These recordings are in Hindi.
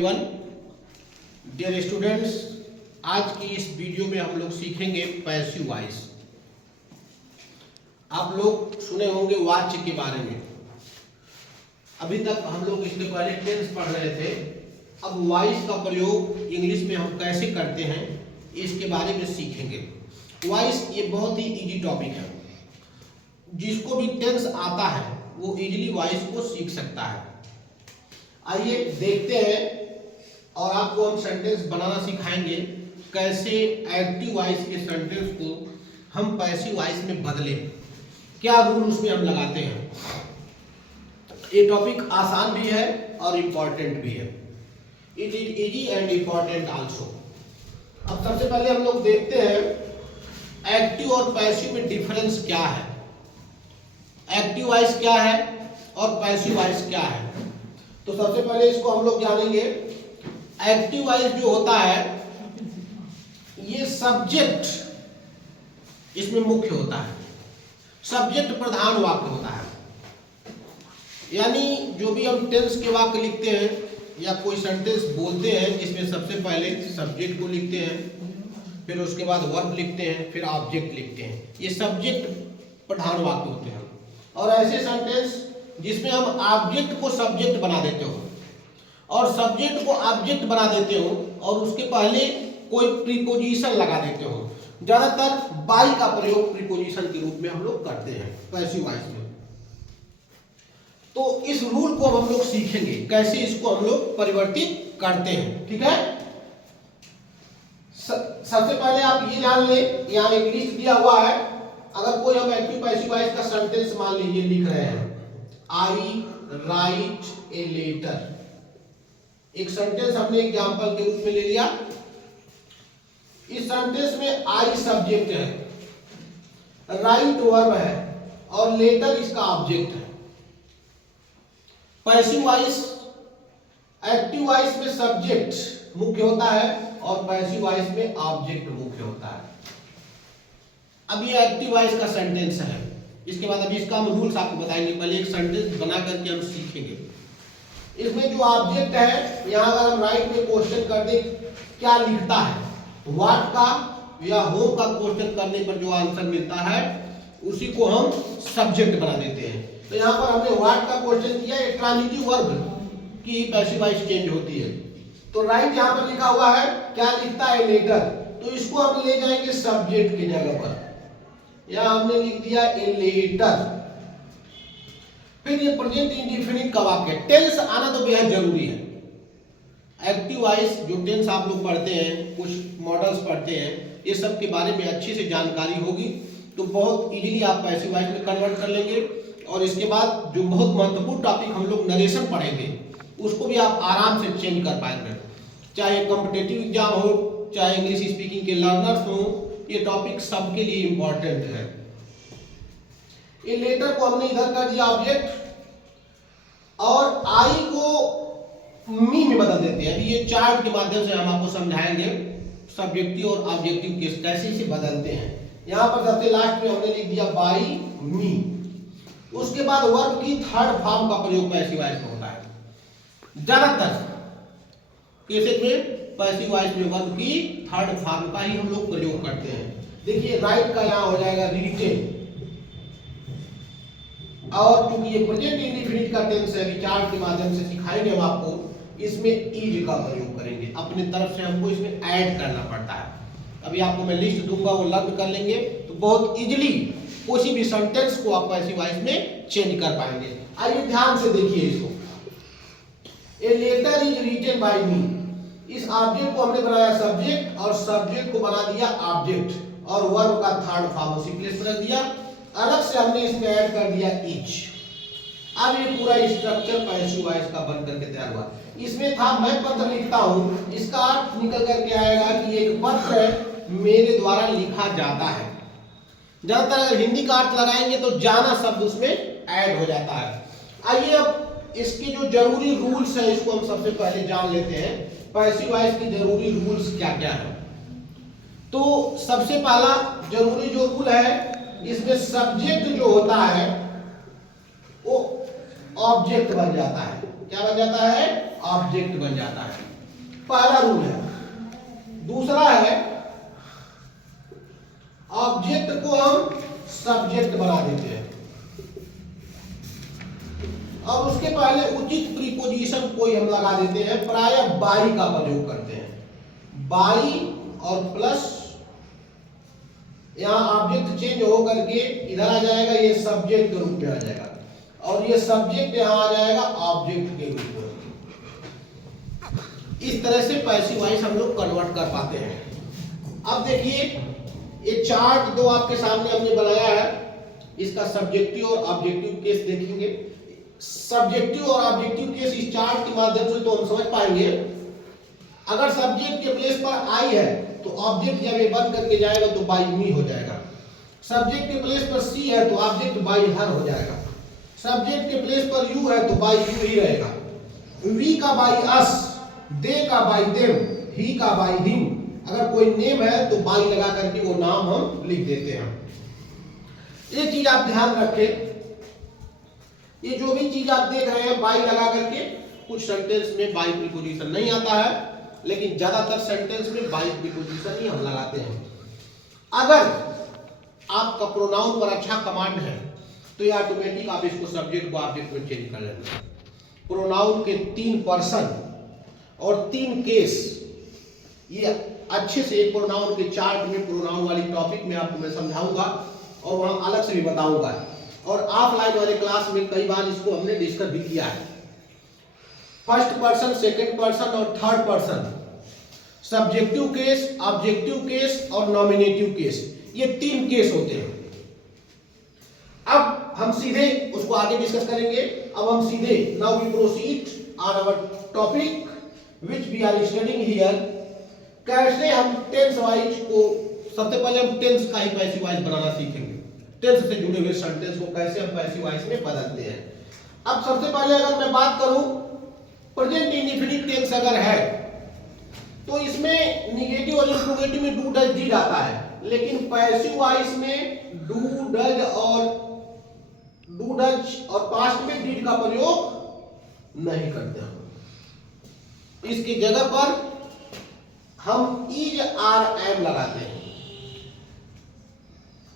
एवरीवन, डियर स्टूडेंट्स, आज की इस वीडियो में हम लोग सीखेंगे पैसिव वॉइस। आप लोग सुने होंगे वाच्य के बारे में। अभी तक हम लोग इसके पहले टेंस पढ़ रहे थे। अब वॉइस का प्रयोग इंग्लिश में हम कैसे करते हैं इसके बारे में सीखेंगे। वॉइस ये बहुत ही इजी टॉपिक है। जिसको भी टेंस आता है वो इजीली वॉइस को सीख सकता है। आइए देखते हैं और आपको हम सेंटेंस बनाना सिखाएंगे कैसे एक्टिव वॉइस के सेंटेंस को हम पैसिव वॉइस में बदलें, क्या रूल उसमें हम लगाते हैं। ये टॉपिक आसान भी है और इम्पोर्टेंट भी है। It is easy and important also. अब सबसे पहले हम लोग देखते हैं एक्टिव और पैसिव में डिफरेंस क्या है। एक्टिव वॉइस क्या है और पैसिव वॉइस क्या है। तो सबसे पहले इसको हम लोग जानेंगे। एक्टिव वॉइस जो होता है ये सब्जेक्ट इसमें मुख्य होता है, सब्जेक्ट प्रधान वाक्य होता है। यानी जो भी हम टेंस के वाक्य लिखते हैं या कोई सेंटेंस बोलते हैं जिसमें सबसे पहले सब्जेक्ट को लिखते हैं, फिर उसके बाद वर्ब लिखते हैं, फिर ऑब्जेक्ट लिखते हैं। ये सब्जेक्ट प्रधान वाक्य होते हैं। और ऐसे सेंटेंस जिसमें हम ऑब्जेक्ट को सब्जेक्ट बना देते हो और सब्जेक्ट को ऑब्जेक्ट बना देते हो और उसके पहले कोई प्रीपोजिशन लगा देते हो। ज्यादातर बाई का प्रयोग प्रीपोजिशन के रूप में हम लोग करते हैं पैसिव वॉइस में। तो इस रूल को हम लोग सीखेंगे कैसे इसको हम लोग परिवर्तित करते हैं। ठीक है, सबसे पहले आप ये जान ले, यहाँ एक लिस्ट दिया हुआ है। अगर कोई हम एक्टिव पैसिव वॉइस का सेंटेंस मान लीजिए लिख रहे हैं, आई राइट ए लेटर। एक सेंटेंस हमने एग्जांपल के रूप में ले लिया। इस सेंटेंस में आई सब्जेक्ट है, राइट वर्ब है और लेटर इसका ऑब्जेक्ट है। पैसिव वॉइस एक्टिव वॉइस में सब्जेक्ट मुख्य होता है और पैसिव वॉइस में ऑब्जेक्ट मुख्य होता है। अब ये एक्टिव वॉइस का सेंटेंस है। इसके बाद अभी इसका हम रूल्स आपको बताएंगे। पहले एक सेंटेंस बना करके हम सीखेंगे। इसमें जो ऑब्जेक्ट है, यहाँ अगर हम राइट में क्वेश्चन कर दे क्या लिखता है, व्हाट का या होम का क्वेश्चन करने पर जो आंसर मिलता है उसी को हम सब्जेक्ट बना देते हैं। तो यहाँ पर हमने व्हाट का क्वेश्चन किया, एक ट्रांजिटिव वर्ब की पैसिव वॉइस चेंज होती है। तो राइट यहाँ पर लिखा हुआ है क्या लिखता है, लेटर। तो इसको हम ले जाएंगे सब्जेक्ट की जगह पर। यहाँ हमने लिख दिया ए लेटर। फिर ये प्रेजेंट इंडेफिनिट का वाक्य, टेंस आना तो बेहद जरूरी है। एक्टिव वॉइस जो टेंस आप लोग पढ़ते हैं, कुछ मॉडल्स पढ़ते हैं, ये सब के बारे में अच्छी से जानकारी होगी तो बहुत इजीली आप पैसिव वॉइस में कन्वर्ट कर लेंगे। और इसके बाद जो बहुत महत्वपूर्ण टॉपिक हम लोग नरेशन पढ़ेंगे उसको भी आप आराम से चेंज कर पाएंगे। चाहे कॉम्पिटिटिव एग्जाम हो, चाहे इंग्लिश स्पीकिंग के लर्नर्स हो, ये टॉपिक सबके लिए इंपॉर्टेंट है। ये लेटर को हमने इधर कर दिया ऑब्जेक्ट और आई को मी में बदल देते हैं। अभी ये चार्ट के माध्यम से हम आपको समझाएंगे सब्जेक्टिव और ऑब्जेक्टिव केस कैसे इसे बदलते हैं। यहाँ पर सबसे लास्ट में हमने लिख दिया बाई मी। उसके बाद वर्ब की थर्ड फॉर्म का प्रयोग पैसिव वॉइस में होता है। ज्यादातर केसेस में पैसिव वॉइस में वर्ब की थर्ड फॉर्म का ही हम लोग प्रयोग करते हैं। देखिए राइट का यहाँ हो जाएगा रीटेन, और क्योंकि ये प्रेजेंट इंडेफिनिट का टेंस है, विचार के माध्यम से सिखाएंगे हम आपको, इसमें इज का प्रयोग करेंगे। अपने तरफ से हमको इसमें ऐड करना पड़ता है। अभी आपको मैं लिस्ट दूंगा, वो लर्न कर लेंगे तो बहुत इजीली किसी भी सेंटेंस को आप पैसिव वॉइस में चेंज कर पाएंगे। आइए ध्यान से देखिए इसको। A letter is written by me. इस ऑब्जेक्ट को हमने बनाया सब्जेक्ट और सब्जेक्ट को बना दिया ऑब्जेक्ट और वर्ब का थर्ड फॉर्म उसी प्लेस पर रख दिया। अलग से हमने इसमें ऐड कर दिया इच। अब ये पूरा स्ट्रक्चर पैसिव वॉइस का बन करके तैयार हुआ। इसमें था मैं पत्र लिखता हूं, इसका अर्थ निकल करके आएगा कि एक पत्र मेरे द्वारा लिखा जाता है। ज्यादातर अगर हिंदी का अर्थ लगाएंगे तो जाना शब्द उसमें ऐड हो जाता है। आइए अब इसके जो जरूरी रूल्स है इसको हम सबसे पहले जान लेते हैं। पैसिव वॉइस के जरूरी रूल्स क्या क्या है। तो सबसे पहला जरूरी जो रूल है, इसमें सब्जेक्ट जो होता है वो ऑब्जेक्ट बन जाता है। क्या बन जाता है? ऑब्जेक्ट बन जाता है। पहला रूल है। दूसरा है ऑब्जेक्ट को हम सब्जेक्ट बना देते हैं और उसके पहले उचित प्रीपोजिशन कोई हम लगा देते हैं, प्रायः बाई का प्रयोग करते हैं। बाई और प्लस, यहां ऑब्जेक्ट चेंज होकर के इधर आ जाएगा, ये सब्जेक्ट के रूप में आ जाएगा और ये सब्जेक्ट यहां आ जाएगा ऑब्जेक्ट के रूप में। इस तरह से पैसिव वॉइस हम लोग कन्वर्ट कर पाते हैं। अब देखिए ये चार्ट दो आपके सामने हमने बनाया है, इसका सब्जेक्टिव और ऑब्जेक्टिव केस देखेंगे। सब्जेक्टिव और ऑब्जेक्टिव केस इस चार्ट के माध्यम से तो हम समझ पाएंगे। अगर सब्जेक्ट के प्लेस पर आई है तो ऑब्जेक्ट जब ये बन करके जाएगा तो बाई मी हो जाएगा। सब्जेक्ट के प्लेस पर सी है तो ऑब्जेक्ट बाई हर हो जाएगा। सब्जेक्ट के प्लेस पर यू है तो बाई यू ही रहेगा। वी का बाई अस, दे का बाई देम, ही का बाई हिम। अगर कोई नेम है तो बाई लगा करके वो नाम हम लिख देते हैं। एक चीज आप ध्यान रखें, ये जो भी चीज आप देख रहे हैं बाई लगा करके, कुछ सेंटेंस में बाई प्रीपोजिशन नहीं आता है, लेकिन ज्यादातर सेंटेंस में बाई प्रीपोजिशन ही हम लगाते हैं। अगर आपका प्रोनाउन पर अच्छा कमांड है तो ये ऑटोमेटिक आप इसको सब्जेक्ट को ऑब्जेक्ट में चेंज कर लेंगे। प्रोनाउन के 3 पर्सन और 3 केस, ये अच्छे से एक प्रोनाउन के चार्ट में, प्रोनाउन वाली टॉपिक में आपको मैं समझाऊंगा और वहां अलग से भी बताऊंगा। और ऑफलाइन वाले क्लास में कई बार इसको हमने डिस्कस भी किया है। फर्स्ट पर्सन, सेकंड पर्सन और third person, subjective case, objective case और नॉमिनेटिव केस, ये 3 केस होते हैं। अब हम सीधे उसको आगे डिस्कस करेंगे। अब हम सीधे now we proceed on our topic which we are studying here. कैसे हम टेंस वाइज को, सबसे पहले हम टेंस का ही पैसिव वाइज बनाना सीखेंगे। टेंस से जुड़े हुए सेंटेंस को कैसे हम पैसिव वॉइस में बदलते हैं। अब सबसे पहले अगर मैं बात करूं प्रेजेंट इंडेफिनिट टेंस अगर है तो इसमें निगेटिव और इंट्रोगेटिव में डू डज डिड आता है, लेकिन पैसिव वॉइस में डू डज और पास्ट में डिड का प्रयोग नहीं करते हम। इसकी जगह पर हम इज आर एम लगाते हैं।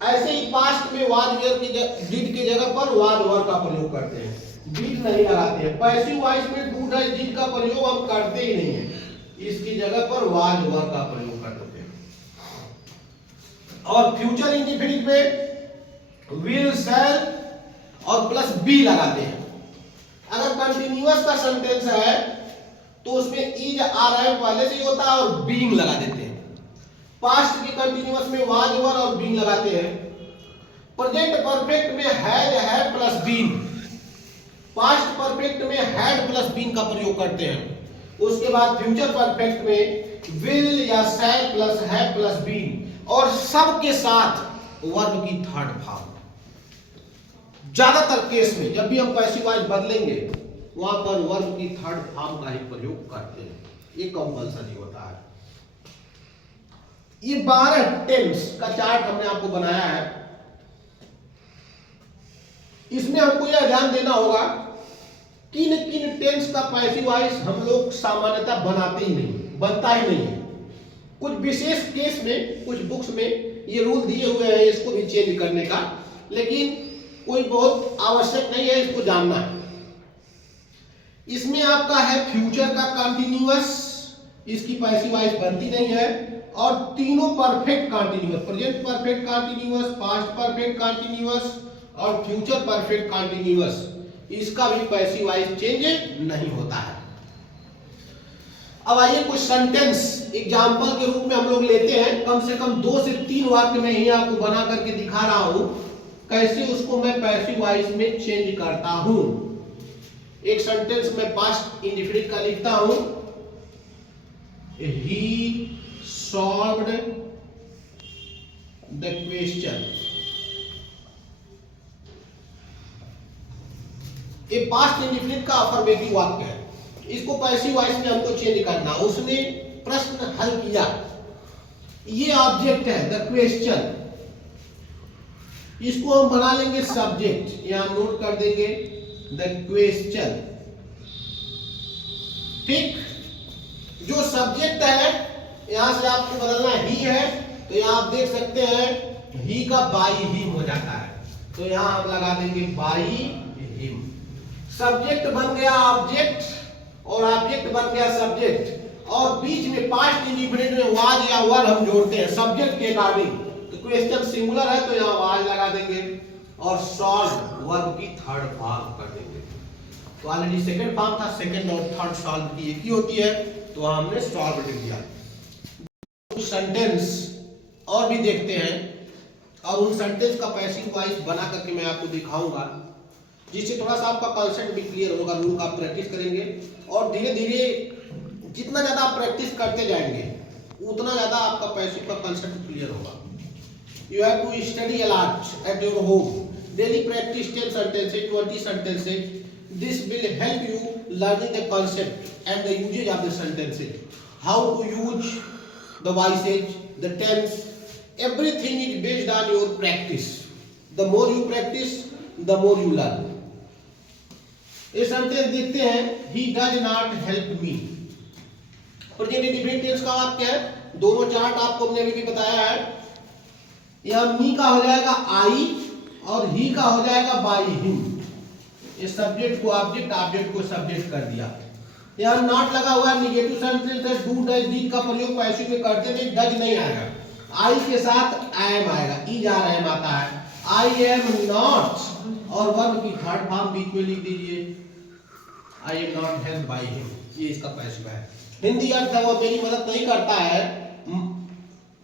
ऐसे ही पास्ट में वाज वेयर की डिड की जगह पर वाज वर का प्रयोग करते हैं, डिड नहीं लगाते हैं। पैसिव वॉइस में डू डज डिड का प्रयोग हम करते ही नहीं है, इसकी जगह पर वाज वर का प्रयोग करते हैं। और फ्यूचर इंडेफिनिट में विल, शैल और प्लस बी लगाते हैं। अगर कंटीन्यूअस का सेंटेंस है तो उसमें इज आर एम पहले से ही होता है और बीइंग लगा देते हैं। पास्ट के कंटीन्यूअस में वाज वर और बीइंग लगाते हैं। प्रेजेंट परफेक्ट में had plus been, past perfect में हैड प्लस बीन का प्रयोग करते हैं। उसके बाद फ्यूचर परफेक्ट में विल या shall plus have plus been और सबके साथ वर्ब की थर्ड फॉर्म। ज्यादातर केस में जब भी हम पैसिव वॉइस बदलेंगे वहां पर वर्ब की थर्ड फॉर्म का ही प्रयोग करते हैं, ये कंपल्सरी होता है। ये 12 टेंस का चार्ट हमने आपको बनाया है। इसमें हमको यह ध्यान देना होगा किन किन टेंस का पैसिव वॉइस हम लोग सामान्यतः बनाते ही नहीं, बनता ही नहीं है। कुछ विशेष केस में, कुछ बुक्स में ये रूल दिए हुए हैं इसको भी चेंज करने का, लेकिन कोई बहुत आवश्यक नहीं है इसको जानना है। इसमें आपका है फ्यूचर का कंटीन्यूअस, इसकी पैसिव वॉइस बनती नहीं है। और तीनों perfect continuous, present perfect continuous, past perfect continuous और फ्यूचर परफेक्ट कंटीन्यूअस, इसका भी पैसिव वॉइस चेंज नहीं होता है। अब आइए कुछ सेंटेंस एग्जांपल के रूप में हम लोग लेते हैं। कम से कम 2 से 3 वाक्य में ही आपको बना करके दिखा रहा हूं कैसे उसको मैं पैसिव वॉइस में चेंज करता हूं। एक सेंटेंस में पास्ट इंडेफिनिट का लिखता हूं, ही solved the question। ये पास्ट इंडेफिनिट का अफर्मेटिव वाक्य है, इसको पैसिव वॉइस में हमको चेंज करना। उसने प्रश्न हल किया, ये ऑब्जेक्ट है द क्वेश्चन, इसको हम बना लेंगे सब्जेक्ट, यहां नोट कर देंगे द क्वेश्चन। ठीक, जो सब्जेक्ट है यहां से आपको बदलना ही है, तो यहां आप देख सकते हैं ही का बाई हिम हो जाता है, तो यहां हम लगा देंगे बाई हिम। सब्जेक्ट बन गया ऑब्जेक्ट और ऑब्जेक्ट बन गया सब्जेक्ट, और बीच में पास्ट इंडिफिनिट में वाज या वर हम जोड़ते हैं सब्जेक्ट के अकॉर्डिंग। तो क्वेश्चन सिंगुलर है तो यहां वाज लगा देंगे और सॉल्व वर्ब की थर्ड फॉर्म कर देंगे। तो ऑलरेडी सेकंड फॉर्म था, सेकंड और थर्ड सॉल्व की एक ही होती है, तो हमने सॉल्व लिख दिया। कुछ सेंटेंस और भी देखते हैं और उन सेंटेंस का पैसिव वॉइस बना करके मैं आपको दिखाऊंगा, जिससे थोड़ा सा आपका कॉन्सेप्ट भी क्लियर होगा। रूल का आप प्रैक्टिस करेंगे और धीरे धीरे जितना ज्यादा आप प्रैक्टिस करते जाएंगे उतना ज्यादा आपका पैसिव का कॉन्सेप्ट क्लियर होगा। You have to study a lot at your home. Daily practice 10 sentences, 20 sentences. This will help you learning the concept and the usage of the sentences. How to use the voices, the tense. Everything is based on your practice. The more you practice, the more you learn. ये सेंटेंस देखते हैं, He does not help me. Present indefinite tense का वाक्य है, दोनों चार्ट आपको हमने अभी भी बताया है। यह मी का हो जाएगा आई और ही का हो जाएगा बाई हिम। इस सब्जेक्ट को ऑब्जेक्ट, ऑब्जेक्ट को सब्जेक्ट कर दिया। यह नॉट लगा हुआ है, निगेटिव सेंटेंस है, डू डज डिड का प्रयोग पैसिव में करते नहीं, डज नहीं आएगा। आई के साथ एम आएगा, इज आर एम आता है। आई एम नॉट और वर्ब की थर्ड फॉर्म बीच में लिख दीजिए, I am not helped by him, ये इसका पैसिव है। हिंदी अर्थ है वह मेरी मदद नहीं करता है,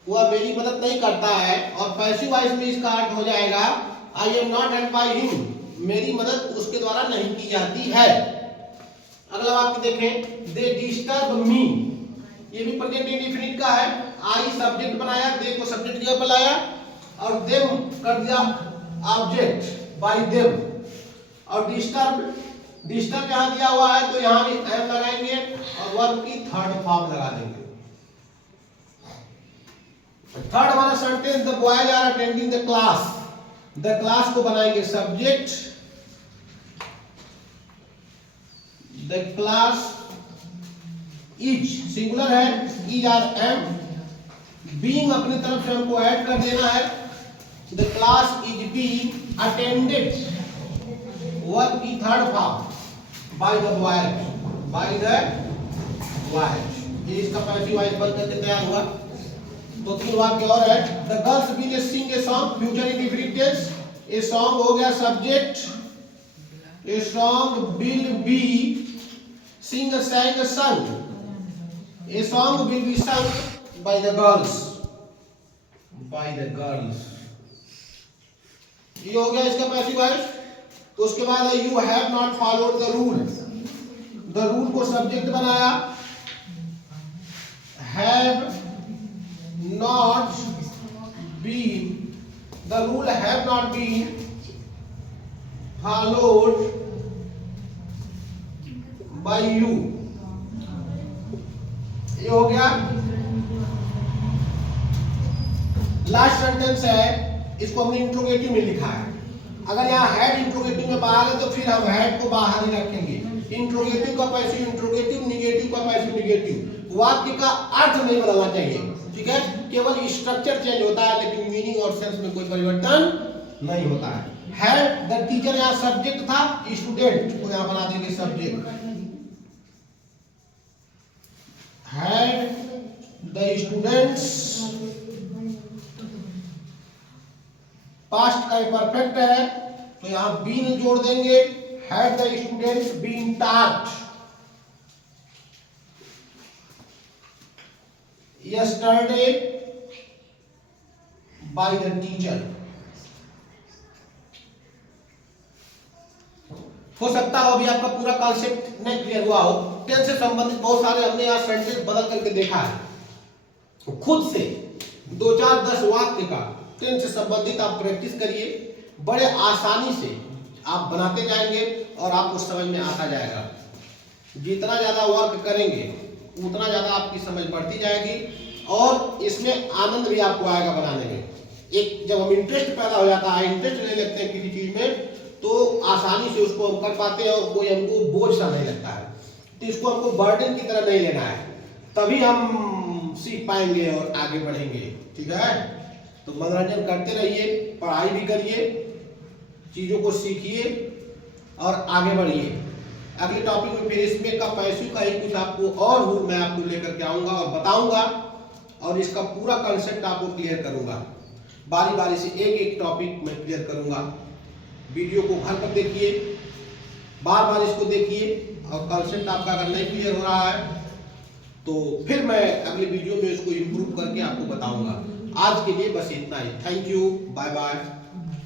वह मेरी मदद नहीं करता है, और पैसिव वॉइस में इसका अर्थ हो जाएगा I am not helped by him, मेरी मदद उसके द्वारा नहीं की जाती है। अगला वाक्य देखें, दे डिस्टर्ब मी, ये भी प्रेजेंट इंडेफिनिट का है। आई सब्जेक्ट बनाया, दे को सब्जेक्ट जगह पर लाया और देम कर दिया ऑब्जेक्ट बाय देम, और डिस्टर्ब यहां दिया हुआ है तो यहां भी एम लगाएंगे और वर्ब की थर्ड फॉर्म लगा देंगे। थर्ड वाला sentence, the boys are attending the class, the class को बनाएंगे subject, the class is singular है, इज आर एम, बीइंग अपनी तरफ से हमको ऐड कर देना है, the class is being attended, verb की third form by the boys, ये इसका पैसिव वॉइस बन करके तैयार हुआ। तो तीन वाक्य और है, the girls will sing a song, future indefinite tense, a song हो गया subject, a song will be sing sang sung, a song will be sung by the girls, ये हो गया इसका पैसिव वॉइस। तो उसके बाद है you have not followed the rule, the rule को सब्जेक्ट बनाया, have not been, the rule have not been followed by you, ये हो गया। लास्ट सेंटेंस है, इसको हमने इंट्रोगेटिव में लिखा है। अगर यहाँ हैड इंट्रोगेटिव में बाहर है तो फिर हम हैड को बाहर ही रखेंगे। इंट्रोगेटिव का पैसिव इंट्रोगेटिव, निगेटिव का पैसिव निगेटिव। वाक्य का अर्थ नहीं बदलना चाहिए, ठीक है, केवल स्ट्रक्चर चेंज होता है, लेकिन मीनिंग और सेंस में कोई परिवर्तन नहीं होता है। हैड द टीचर यहाँ सब्जेक्ट था, स्टूडेंट को यहाँ बना देंगे subject, had the students, past का परफेक्ट है तो यहां बीन जोड़ देंगे, had the students been taught yesterday by the teacher। हो सकता हो अभी आपका पूरा कॉन्सेप्ट नहीं क्लियर हुआ हो, टेंस से संबंधित बहुत सारे हमने यहाँ सेंटेंस बदल करके देखा है। खुद से 2-4-10 वाक्य का टेंस से संबंधित आप प्रैक्टिस करिए, बड़े आसानी से आप बनाते जाएंगे और आपको समझ में आता जाएगा। जितना ज्यादा वर्क करेंगे उतना ज्यादा आपकी समझ बढ़ती जाएगी और इसमें आनंद भी आपको आएगा बनाने में। एक जब हम इंटरेस्ट पैदा हो जाता है, इंटरेस्ट लेने लगते हैं किसी चीज में, तो आसानी से उसको हम कर पाते हैं और कोई हमको बोझ सा नहीं लगता है। तो इसको हमको बर्डन की तरह नहीं लेना है, तभी हम सीख पाएंगे और आगे बढ़ेंगे। ठीक है, तो मनोरंजन करते रहिए, पढ़ाई भी करिए, चीजों को सीखिए और आगे बढ़िए। अगले टॉपिक में फिर इसमें का पैसिव का ही कुछ आपको और रूल मैं आपको लेकर के आऊंगा और बताऊंगा और इसका पूरा कंसेप्ट आपको क्लियर करूंगा। बारी बारी से एक एक टॉपिक मैं क्लियर करूंगा। वीडियो को घर पर देखिए, बार बार इसको देखिए और कंसेप्ट आपका अगर नहीं क्लियर हो रहा है तो फिर मैं अगले वीडियो में इसको इम्प्रूव करके आपको बताऊंगा। आज के लिए बस इतना ही। Thank you, bye bye.